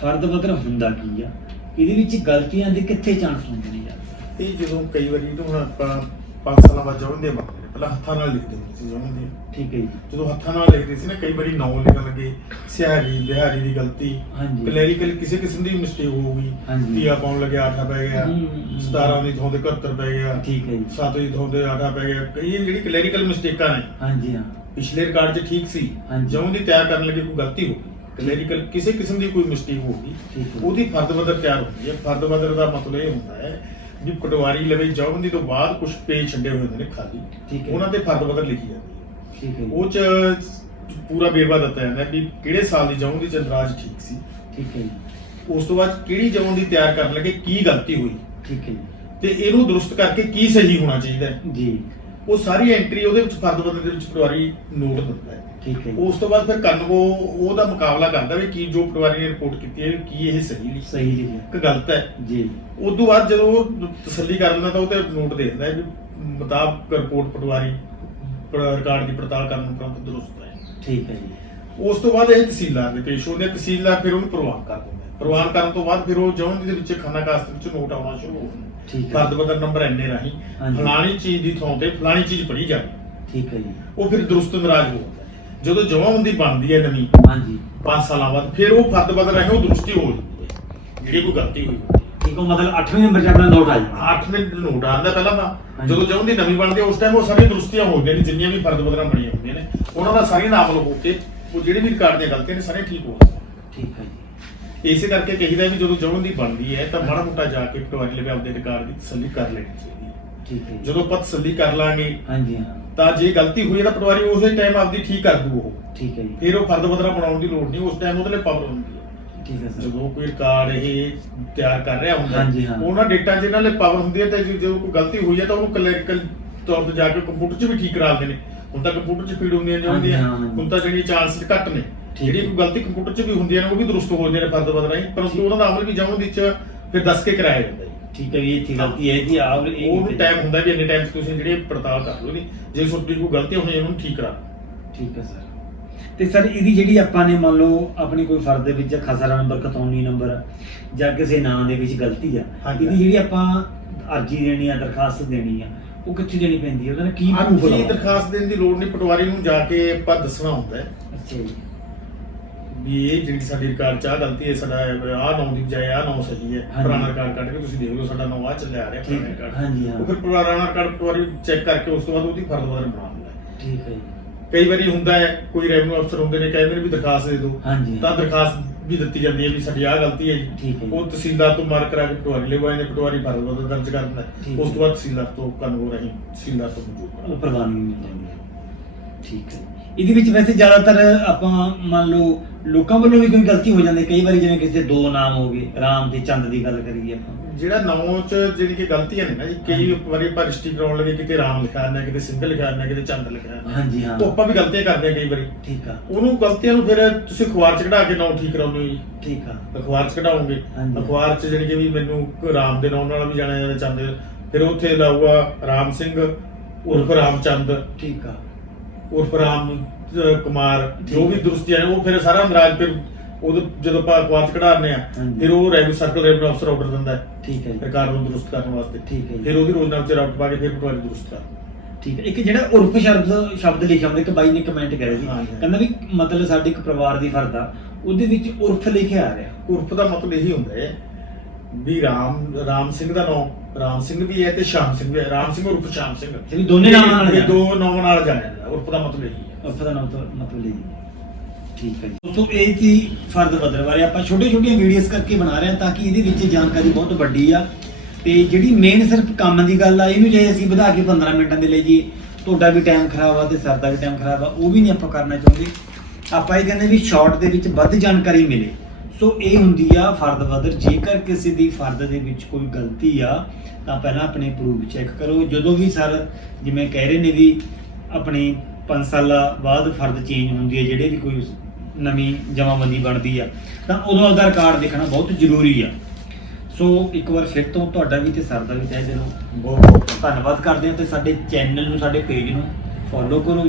ਫਰਦ ਬਦਰ ਹੁੰਦਾ ਕੀ ਆ ਇਹਦੇ ਵਿੱਚ ਗਲਤੀਆਂ ਦੇ ਕਿੱਥੇ ਚਾਂਸ ਹੁੰਦੇ ਨੇ ਯਾਰ ਇਹ ਜਦੋਂ ਕਈ ਵਾਰੀ ਇਹਨੂੰ ਹੁਣ ਆਪਾਂ 5 ਸਾਲਾਂ ਬਾਅਦ ਜੋੜਨ ਦੇ ਮੰਗਦੇ ਨੇ ਪਹਿਲਾਂ ਹੱਥਾਂ ਨਾਲ ਲਿਖਦੇ ਹੁੰਦੇ ਸੀ ਜੋੜਨ ਦੇ ਠੀਕ ਹੈ ਜੀ ਜਦੋਂ ਹੱਥਾਂ ਨਾਲ ਲਿਖਦੇ ਸੀ ਨਾ ਕਈ ਵਾਰੀ ਨਾਂ ਲਿਖਣ ਲੱਗੇ ਸਿਹਾਰੀ ਬਿਹਾਰੀ ਦੀ ਗਲਤੀ ਹਾਂਜੀ। ਕਲੈਰੀਕਲ ਕਿਸੇ ਕਿਸਮ ਦੀ ਮਿਸਟੇਕ ਹੋ ਗਈ ਹਾਂਜੀ। ਧੀਆ ਪਾਉਣ ਲੱਗੇ ਆਠਾ ਪੈ ਗਿਆ ਹੂੰ। 17 ਦੀ ਥਾਂ ਤੇ 71 ਪੈ ਗਿਆ ਠੀਕ ਹੈ ਜੀ 7 ਦੀ ਥਾਂ ਤੇ ਆਠਾ ਪੈ ਗਿਆ ਕਈ ਜਿਹੜੀ ਕਲੈਰੀਕਲ ਮਿਸਟੇਕਾਂ ਨੇ ਹਾਂਜੀ ਹਾਂ ਪਿਛਲੇ ਰਿਕਾਰਡ 'ਚ ਠੀਕ ਸੀ ਹਾਂਜੀ। ਜਦੋਂ ਦੀ ਤਿਆਰ ਕਰਨ ਲੱਗੇ ਕੋਈ ਗਲਤੀ ਹੋ ਗਈ ਕਲੈਰੀਕਲ ਕਿਸੇ ਕਿਸਮ ਦੀ ਕੋਈ ਮਿਸਟੇਕ ਹੋ ਗਈ ਠੀਕ ਹੈ। ਉਹਦੀ ਫਰਦ ਬਦਰ ਤਿਆਰ ਹੁੰਦੀ ਹੈ। ਫਰਦ ਬਦਰ ਦਾ ਮਤਲਬ ਇਹ ਹੁੰਦਾ ਹੈ ਵੀ ਪਟਵਾਰੀ ਲਵੇ ਜੌਬੰਦੀ ਤੋਂ ਬਾਅਦ ਕੁਝ ਪੇਜ ਛੱਡੇ ਹੋਏ ਹੁੰਦੇ ਨੇ ਖਾਲੀ। ਉਹਨਾਂ ਤੇ ਫਰਦ ਬਦਰ ਲਿਖੀ ਜਾਂਦੀ ਹੈ। ਠੀਕ ਹੈ ਜੀ। ਉਹ ਚ ਪੂਰਾ ਵੇਰਵਾ ਦਿੱਤਾ ਜਾਂਦਾ ਵੀ ਕਿਹੜੇ ਸਾਲ ਦੀ ਜੌਂ ਦੀ ਚੰਦਰਾਜ ਠੀਕ ਸੀ। ਠੀਕ ਹੈ ਉਸ ਤੋਂ ਬਾਅਦ ਕਿਹੜੀ ਜੌਂ ਦੀ ਤਿਆਰ ਕਰਨ ਲੱਗੇ ਕੀ ਗਲਤੀ ਹੋਈ। ਠੀਕ ਹੈ ਤੇ ਇਹਨੂੰ ਦਰੁਸਤ ਕਰਕੇ ਕੀ ਸਹੀ ਹੋਣਾ ਚਾਹੀਦਾ ਹੈ। ਜੀ। ਉਹ ਸਾਰੀ ਐਂਟਰੀ ਉਹਦੇ ਵਿੱਚ ਫਰਦ ਬਦਰ ਦੇ ਵਿੱਚ ਪਟਵਾਰੀ ਨੋਟ ਦਿੰਦਾ ਹੈ। ਠੀਕ ਹੈ ਉਸ ਤੋਂ ਬਾਅਦ ਫਿਰ ਕੰਨ ਉਹ ਉਹਦਾ ਮੁਕਾਬਲਾ ਕਰਦਾ ਵੀ ਕੀ ਜੋ ਪਟਵਾਰੀ ਨੇ ਰਿਪੋਰਟ ਕੀਤੀ ਹੈ ਕੀ ਇਹ ਸਹੀ ਲਿਖੀ ਸਹੀ ਲਿਖਿਆ ਕਿ ਗਲਤ ਹੈ। ਜੀ। ਉਸ ਤੋਂ ਬਾਅਦ ਜਦੋਂ ਉਹ ਤਸੱਲੀ ਕਰ ਲੈਂਦਾ ਤਾਂ ਉਹ ਤੇ ਨੋਟ ਦੇ ਦਿੰਦਾ ਹੈ ਵੀ ਮੁਤਾਬਕ ਰਿਪੋਰਟ ਪਟਵਾਰੀ ਰਿਕਾਰਡ ਦੀ ਪੜਤਾਲ ਕਰਨ ਉਪਰੰਤ ਦਰੁਸਤ ਹੈ। ਠੀਕ ਹੈ ਜੀ। ਉਸ ਤੋਂ ਬਾਅਦ ਇਹ ਤਹਿਸੀਲਦਾਰ ਦੇ ਪੇਸ਼ ਹੁੰਦੇ ਤਹਿਸੀਲਦਾਰ ਫਿਰ ਉਹਨੂੰ ਪ੍ਰਵਾਨ ਕਰ ਦਿੰਦਾ ਹੈ। ਪ੍ਰਵਾਨ ਕਰਨ ਤੋਂ ਬਾਅਦ ਫਿਰ ਉਹ ਜੌਨ ਦੇ ਵਿੱਚ ਖਾਨਾ ਕਾਸਤ ਵਿੱਚ ਨੋਟ ਆਉਣਾ ਸ਼ੁਰੂ ਹੋ ਠੀਕ ਜਾਂਦਾ ਹੈ। ਫਰਦ ਨੰਬਰ ਐਨੇ ਰਾਹੀਂ। ਹਾਂਜੀ। ਫਲਾਣੀ ਚੀਜ਼ ਦੀ ਥਾਂ ਤੇ ਫਲਾਣੀ ਚੀਜ਼ ਪੜੀ ਜਾਵੇ ਠੀਕ ਹੈ ਜੀ। ਉਹ ਫਿਰ ਦਰੁਸਤ ਨਾਰਾਜ਼ ਹੋ ਜਾਂਦਾ। ਹੈ। ਜਦੋਂ ਜਮਾਬੰਦੀ ਬਣਦੀ ਹੈ ਨਵੀਂ ਹਾਂਜੀ। 5 ਸਾਲਾਂ ਬਾਅਦ ਫਿਰ ਉਹ ਫਰਦ ਬਦਲ ਰਹੇ ਉਹ ਦਰੁਸਤੀ ਹੋ ਜਾਂਦੀ ਹੈ। ਜਿਹੜੀ ਕੋਈ ਗਲਤੀ ਹੋਈ ਹੁੰਦੀ ਹੈ ਠੀਕ ਉਹ ਮਤਲਬ 8ਵੇਂ ਨੰਬਰ 'ਚ ਆਪਣਾ ਨੋਟ ਆ ਜਾਂਦਾ। 8 ਮਿੰਟ ਨੋਟ ਆਉਂਦਾ ਪਹਿਲਾਂ ਤਾਂ। ਹਾਂਜੀ। ਜਦੋਂ ਜਮਾਂ ਦੀ ਨਵੀਂ ਬਣਦੀ ਹੈ ਉਸ ਟਾਈਮ ਉਹ ਸਾਰੀਆਂ ਦਰੁਸਤੀਆਂ ਹੋ ਜਾਂਦੀਆਂ ਨੇ ਜਿੰਨੀਆਂ ਵੀ ਫਰਦ ਬਦਲਾਂ ਬਣੀਆਂ ਹੁੰਦੀਆਂ ਨੇ। ਉਹਨਾਂ ਦਾ ਸਾਰੀਆਂ ਨਾਮਲ ਹੋ ਕੇ ਉਹ ਜਿਹੜੇ ਵੀ ਰਿਕਾਰਡ ਦੀਆਂ ਗਲਤੀਆਂ ਨੇ ਸਾਰੀਆਂ ਠੀਕ ਹੋ ਜਾਂਦੀਆਂ ਠੀਕ ਹੈ ਜੀ। ਇਸੇ ਕਰਕੇ ਕਹੀਦਾ ਵੀ ਜਦੋਂ ਜਮਾਂ ਦੀ ਬਣਦੀ ਹੈ ਤਾਂ ਮਾੜਾ ਮੋਟਾ ਜਾ ਕੇ ਪਟਵਾਰੀ ਲਵੇ ਆਪਦੇ ਰਿਕਾਰਡ ਦੀ ਤਸੱਲੀ ਕਰ ਲੈਣੀ ਚਾਹੀਦੀ ਹੈ। ਠੀਕ ਹੈ ਜੀ। ਜਦੋਂ ਆਪਾਂ ਤਸੱਲੀ ਕਰ ਲਾਂਗੇ ਹਾਂਜੀ ਹਾਂ। ਤਾਂ ਜੇ ਗਲਤੀ ਹੋਈ ਤਾਂ ਪਟਵਾਰੀ ਉਸੇ ਟਾਈਮ ਆਪਦੀ ਠੀਕ ਕਰ ਦੂ ਉਹ। ਠੀਕ ਹੈ ਜੀ। ਫਿਰ ਉਹ ਫਰਦ ਬਦਲਾ ਬਣਾਉਣ ਦੀ ਲੋੜ ਨਹੀਂ ਉਸ ਟਾਈਮ ਉਹਦੇ ਲਈ ਪਾਵਰ ਹੁੰਦੀ ਹੈ। ਠੀਕ ਹੈ ਸਰ। ਜਦੋਂ ਕੋਈ ਰਿਕਾਰਡ ਇਹ ਤਿਆਰ ਕਰ ਰਿਹਾ ਹੁੰਦਾ ਹਾਂਜੀ, ਹਾਂ। ਉਹਨਾਂ ਡੇਟਾ ਜਿਹਨਾਂ ਲਈ ਪਾਵਰ ਹੁੰਦੀ ਹੈ ਤੇ ਜੇ- ਜਦੋਂ ਕੋਈ ਗਲਤੀ ਹੋਈ ਹੈ ਤਾਂ ਉਹਨੂੰ ਕਲੈਰੀਕਲ ਤੌਰ ਤੇ ਜਾ ਕੇ ਕੰਪਿਊਟਰ 'ਚ ਵੀ ਠੀਕ ਕਰਾ ਨੇ। ਹੁਣ ਤਾਂ ਕੰਪਿਊਟਰ 'ਚ ਫੀਡ ਹੁੰਦੀਆਂ ਹਾਂਜੀ, ਹਾਂ, ਹਾਂਜੀ। ਹੁਣ ਤਾਂ ਜਿਹੜੀ ਚਾਂਸ ਘੱਟ ਨੇ। ਜਿਹੜੀ। ਕੋਈ ਗਲਤੀ ਕੰਪਿਊਟਰ 'ਚ ਵੀ ਹੁੰਦੀਆਂ ਨੇ ਉਹ ਵੀ ਦਰੁਸਤ ਹੋ ਜਾਂਦੀਆਂ ਨੇ ਫਰਦ ਬਦਲ ਰਾਹੀਂ। ਪਰੰਤੂ ਉਹਨਾਂ ਦਾ ਅਮਲ ਵੀ ਜਮਾਂ ਵਿੱਚ ਫਿਰ ਦੱਸ ਕੇ ਕਰਾਇਆ ਜਾਂਦਾ ਜੀ। ਠੀਕ ਹੈ ਵੀ ਇੱਥੇ ਗਲਤੀ ਹੈ ਜੀ ਆਪ ਇਹ ਉਹਨੂੰ ਟਾਈਮ ਹੁੰਦਾ ਵੀ ਇੰਨੇ ਟਾਈਮ 'ਚ ਤੁਸੀਂ ਜਿਹੜੇ ਪੜਤਾਲ ਕਰ ਲਓ ਨਹੀਂ ਜੇ ਤੁਹਾਡੀ ਕੋਈ ਗਲਤੀ ਹੋਈ ਉਹਨੂੰ ਠੀਕ ਕਰਾ। ਠੀਕ ਹੈ ਸਰ। ਤੇ ਸਰ ਇਹਦੀ ਜਿਹੜੀ ਆਪਾਂ ਨੇ ਮੰਨ ਲਓ ਆਪਣੀ ਕੋਈ ਫਰਦ ਦੇ ਵਿੱਚ ਖਸਰਾ ਨੰਬਰ ਕਤੌਨੀ ਨੰਬਰ ਜਾਂ ਕਿਸੇ ਨਾਂ ਦੇ ਵਿੱਚ ਗਲਤੀ ਆ ਹਾਂਜੀ। ਇਹਦੀ ਜਿਹੜੀ ਆਪਾਂ ਅਰਜੀ ਦੇਣੀ ਆ ਦਰਖਾਸਤ ਦੇਣੀ ਆ ਉਹ ਕਿੱਥੇ ਦੇਣੀ ਪੈਂਦੀ ਹੈ ਉਹਦਾ ਕੀ ਅੱਜ ਲਾਉਣਾ? ਦਰਖਾਸਤ ਦੇਣ ਦੀ ਲੋੜ ਨਹੀਂ ਪਟਵਾਰੀ ਨੂੰ ਜਾ ਕੇ ਆਪਾਂ ਦੱਸਣਾ ਹੁੰਦਾ ਹੈ। ਅੱਛਾ ਜੀ। ਵੀ ਇਹ ਜਿਹੜੀ ਸਾਡੀ ਰਿਕਾਰਡ ਚ ਗਲਤੀ ਹੈ ਸਾਡਾ ਆਹ ਨੌ ਦੀ ਬਜਾਏ ਆਹ ਨੌ ਸਹੀ ਹੈ। ਹਾਂਜੀ। ਪੁਰਾਣਾ ਰਿਕਾਰਡ ਕੱਢ ਕੇ ਤੁਸੀਂ ਦੇਖ ਲਓ ਸਾਡਾ ਨੌ ਆ ਚੱਲਿਆ ਆ ਰਿਹਾ ਠੀਕ ਪੁਰਾਣਾ ਰਿਕਾਰਡ ਹਾਂਜੀ, ਹਾਂ। ਉਹ ਫਿਰ ਪੁਰਾਣਾ ਰਿਕਾਰਡ ਪਟਵਾਰੀ ਚੈੱਕ ਕਰਕੇ ਉਸ ਤੋਂ ਬਾਅਦ ਉਹਦੀ ਫਰਦ ਬਦਲ ਬਣਾ ਦਿੰਦਾ ਹੈ। ਠੀਕ ਹੈ ਜੀ। ਕਈ ਵਾਰੀ ਹੁੰਦਾ ਹੈ ਕੋਈ ਰੈਵਨਿਊ ਅਫਸਰ ਹੁੰਦੇ ਨੇ ਕਹਿੰਦੇ ਨੇ ਵੀ ਦਰਖਾਸਤ ਦੇ ਦਿਓ। ਹਾਂਜੀ। ਤਾਂ ਦਰਖਾਸਤ ਵੀ ਦਿੱਤੀ ਜਾਂਦੀ ਹੈ ਵੀ ਸਾਡੀ ਆਹ ਗਲਤੀ ਹੈ ਜੀ। ਠੀਕ ਹੈ ਜੀ। ਉਹ ਤਹਿਸੀਲਦਾਰ ਤੋਂ ਮਾਰਕ ਕਰਾ ਕੇ ਪਟਵਾਰੀ ਲੈ ਆਏ ਨੇ ਪਟਵਾਰੀ ਫਰਦ ਬਦਲ ਦਰਜ ਕਰ ਦਿੰਦਾ ਹੈ। ਠੀਕ ਉਸ ਹੈ। ਤੋਂ ਬਾਅਦ ਤਹਿਸੀਲਦਾਰ ਤੋਂ ਕਾਨੂੰਨ ਰਹੀ ਤਹਿਸੀਲਦਾਰ ਤੋਂ ਮਨਜ਼ੂਰ ਕਰਾ ਉਹ ਪ੍ਰਵਾਨਗੀ ਮਿਲ ਜਾਂਦੀ ਹੈ। ਠੀਕ ਹੈ। ਇਹਦੇ ਵਿੱਚ ਵੈਸੇ ਜ਼ਿਆਦਾਤਰ ਆਪਾਂ ਮੰਨ ਲਓ ਲੋਕਾਂ ਵੱਲੋਂ ਵੀ ਕੋਈ ਗਲਤੀ ਹੋ ਜਾਂਦੀ ਕਈ ਵਾਰੀ ਜਿਵੇਂ ਕਿਸੇ ਦੇ ਦੋ ਨਾਮ ਹੋ ਗਏ ਰਾਮ ਤੇ ਚੰਦ ਦੀ ਗੱਲ ਕਰੀਏ ਆਪਾਂ। ਜਿਹੜਾ ਨੌ ਚ ਜਿਹੜੀ ਕਿ ਗਲਤੀਆਂ ਨੇ ਨਾ ਜੀ ਕਈ ਵਾਰੀ ਆਪਾਂ ਰਜਿਸਟਰੀ ਕਰਾਉਣ ਲੱਗੇ ਕਿਤੇ ਰਾਮ ਲਿਖਿਆ ਆਉਂਦਾ ਕਿਤੇ ਸਿੰਗਲ ਲਿਖਿਆ ਆਉਂਦਾ ਕਿਤੇ ਚੰਦ ਲਿਖਿਆ ਹਾਂਜੀ ਹਾਂ। ਉਹ ਆਪਾਂ ਵੀ ਗਲਤੀਆਂ ਕਰਦੇ ਹਾਂ ਕਈ ਵਾਰੀ। ਠੀਕ ਆ। ਉਹਨੂੰ ਗਲਤੀਆਂ ਨੂੰ ਫਿਰ ਤੁਸੀਂ ਅਖਬਾਰ ਚ ਕਢਾ ਕੇ ਨਾਮ ਠੀਕ ਕਰਾਉਂਦੇ ਹੋ ਜੀ। ਠੀਕ ਆ। ਅਖਬਾਰ ਚ ਕਢਾਉਂਗੇ। ਅਖਬਾਰ ਚ ਜਿਹੜੀ ਕਿ ਵੀ ਮੈਨੂੰ ਰਾਮ ਦੇ ਨਾਮ ਨਾਲ ਵੀ ਜਾਣਿਆ ਜਾਂਦਾ ਚੰਦ। ਫਿਰ ਉੱਥੇ ਲਾਊਗਾ ਰਾਮ ਸਿੰਘ ਉਰਫ ਰਾਮਚੰਦ ਠੀਕ ਆ। ਉਰਫ ਰਾਮ ਅਹ, ਕੁਮਾਰ ਜੋ ਵੀ ਦੁਰਸਤੀਆਂ ਨੇ ਉਹ ਫਿਰ ਸਾਰਾ ਅੰਦਰਾਜ ਫਿਰ ਉਹ ਜਦੋਂ ਆਪਾਂ ਅਖਬਾਰ ਚ ਕਢਾਉਂਦੇ ਆ ਹਾਂਜੀ। ਫਿਰ ਉਹ ਰੈਵਨਿਊ ਸਰਕਲ ਰੈਵਨਿਊ ਅਫਸਰ ਆਰਡਰ ਦਿੰਦਾ ਹੈ। ਠੀਕ ਹੈ ਜੀ। ਸਰਕਾਰ ਨੂੰ ਦਰੁਸਤ ਕਰਨ ਵਾਸਤੇ। ਠੀਕ ਹੈ ਜੀ। ਫਿਰ ਉਹਦੀ ਰੋਜ਼ਨਾਮੇ ਚ ਰਾਊਟ ਪਾ ਕੇ ਫਿਰ ਪਟਵਾਰੀ ਦਰੁਸਤ ਕਰ ਠੀਕ ਹੈ। ਇੱਕ ਜਿਹੜਾ ਉਰਫ ਸ਼ਬਦ ਸ਼ਬਦ ਲਿਖਿਆ ਹੁੰਦਾ ਇੱਕ ਬਾਈ ਨੇ ਕਮੈਂਟ ਕਰਿਆ ਸੀ। ਹਾਂਜੀ। ਕਹਿੰਦਾ ਵੀ ਮਤਲਬ ਸਾਡੇ ਇੱਕ ਪਰਿਵਾਰ ਦੀ ਫਰਦ ਆ ਉਹਦੇ ਵਿੱਚ ਉਰਫ ਲਿਖਿਆ ਆ ਰਿਹਾ। ਉਰਫ ਦਾ ਮਤਲਬ ਇਹੀ ਹੁੰਦਾ ਹੈ ਵੀ ਰਾਮ ਰਾਮ ਸਿੰਘ ਦਾ ਨਾਮ ਰਾਮ ਸਿੰਘ ਵੀ ਹੈ ਤੇ ਸ਼ਾਮ ਸਿੰਘ ਵੀ ਹੈ। ਰਾਮ ਸਿੰਘ ਉਰਫ ਸ਼ਾਮ ਸਿੰਘ। ਵੀ ਦੋਨੇ ਨਾਮਾਂ ਨਾਲ ਇਹ ਜਾਣਿਆ। ਦੋ ਨਾਮਾਂ ਨਾਲ ਜਾਣਿਆ ਜਾਂਦਾ। ਉਰਫ ਦਾ ਮਤਲਬ ਇਹੀ ਹੈ। ਉਰਫ ਦਾ ਨਾਮ ਤੋਂ ਮਤਲਬ ਲਈ ਠੀਕ ਹੈ ਜੀ। ਦੋਸਤੋ ਇਹ ਸੀ ਫਰਦ ਬਦਲ ਬਾਰੇ। ਆਪਾਂ ਛੋਟੇ ਛੋਟੀਆਂ ਵੀਡੀਓਜ਼ ਕਰਕੇ ਬਣਾ ਰਹੇ ਹਾਂ ਤਾਂ ਕਿ ਇਹਦੇ ਵਿੱਚ ਜਾਣਕਾਰੀ ਬਹੁਤ ਵੱਡੀ ਆ। ਤੇ ਜਿਹੜੀ ਮੇਨ ਸਿਰਫ ਕੰਮ ਦੀ ਗੱਲ ਆ ਇਹਨੂੰ ਜੇ ਅਸੀਂ ਵਧਾ ਕੇ 15 ਮਿੰਟਾਂ ਦੇ ਲਈ ਜੀ ਤੁਹਾਡਾ ਵੀ ਟਾਈਮ ਖਰਾਬ ਆ ਤੇ ਸਰ ਦਾ ਵੀ ਟਾਈਮ ਖਰਾਬ ਆ ਉਹ ਵੀ ਨਹੀਂ ਆਪਾਂ ਕਰਨਾ ਚਾਹੁੰਦੇ। ਆਪਾਂ ਇਹ ਕਹਿੰਦੇ ਵੀ ਸ਼ਾਰਟ ਦੇ ਵਿੱਚ ਵੱਧ ਜਾਣਕਾਰੀ ਮਿਲੇ। ਸੋ ਇਹ ਹੁੰਦੀ ਆ ਫਰਦ ਬਦਲ ਜੇਕਰ ਕਿਸੇ ਦੀ ਫਰਦ ਦੇ ਵਿੱਚ ਕੋਈ ਗਲਤੀ ਆ, ਤਾਂ ਪਹਿਲਾਂ ਆਪਣੇ ਪ੍ਰੂਫ ਚੈੱਕ ਕਰੋ। ਜਦੋਂ ਵੀ ਸਰ, ਜਿਵੇਂ ਕਹਿ ਰਹੇ ਨੇ ਵੀ ਆਪਣੇ 5 ਸਾਲਾਂ ਬਾਅਦ ਫਰਦ ਚੇਂਜ ਹੁੰਦੀ ਹੈ ਜਿਹੜੇ ਵੀ ਕੋਈ ਨਵੀਂ ਜਮਾਬੰਦੀ ਬਣਦੀ ਆ, ਤਾਂ ਉਦੋਂ ਆਧਾਰ ਕਾਰਡ ਦੇਖਣਾ ਬਹੁਤ ਜ਼ਰੂਰੀ ਆ। ਸੋ ਇੱਕ ਵਾਰ ਫਿਰ ਤੋਂ ਤੁਹਾਡਾ ਵੀ ਤੇ ਸਰ ਦਾ ਵੀ ਤਹਿ ਦਿਲੋਂ ਬਹੁਤ ਬਹੁਤ ਧੰਨਵਾਦ ਕਰਦੇ ਹਾਂ ਤੇ ਸਾਡੇ ਚੈਨਲ ਨੂੰ, ਸਾਡੇ ਪੇਜ ਨੂੰ ਫੋਲੋ ਕਰੋ।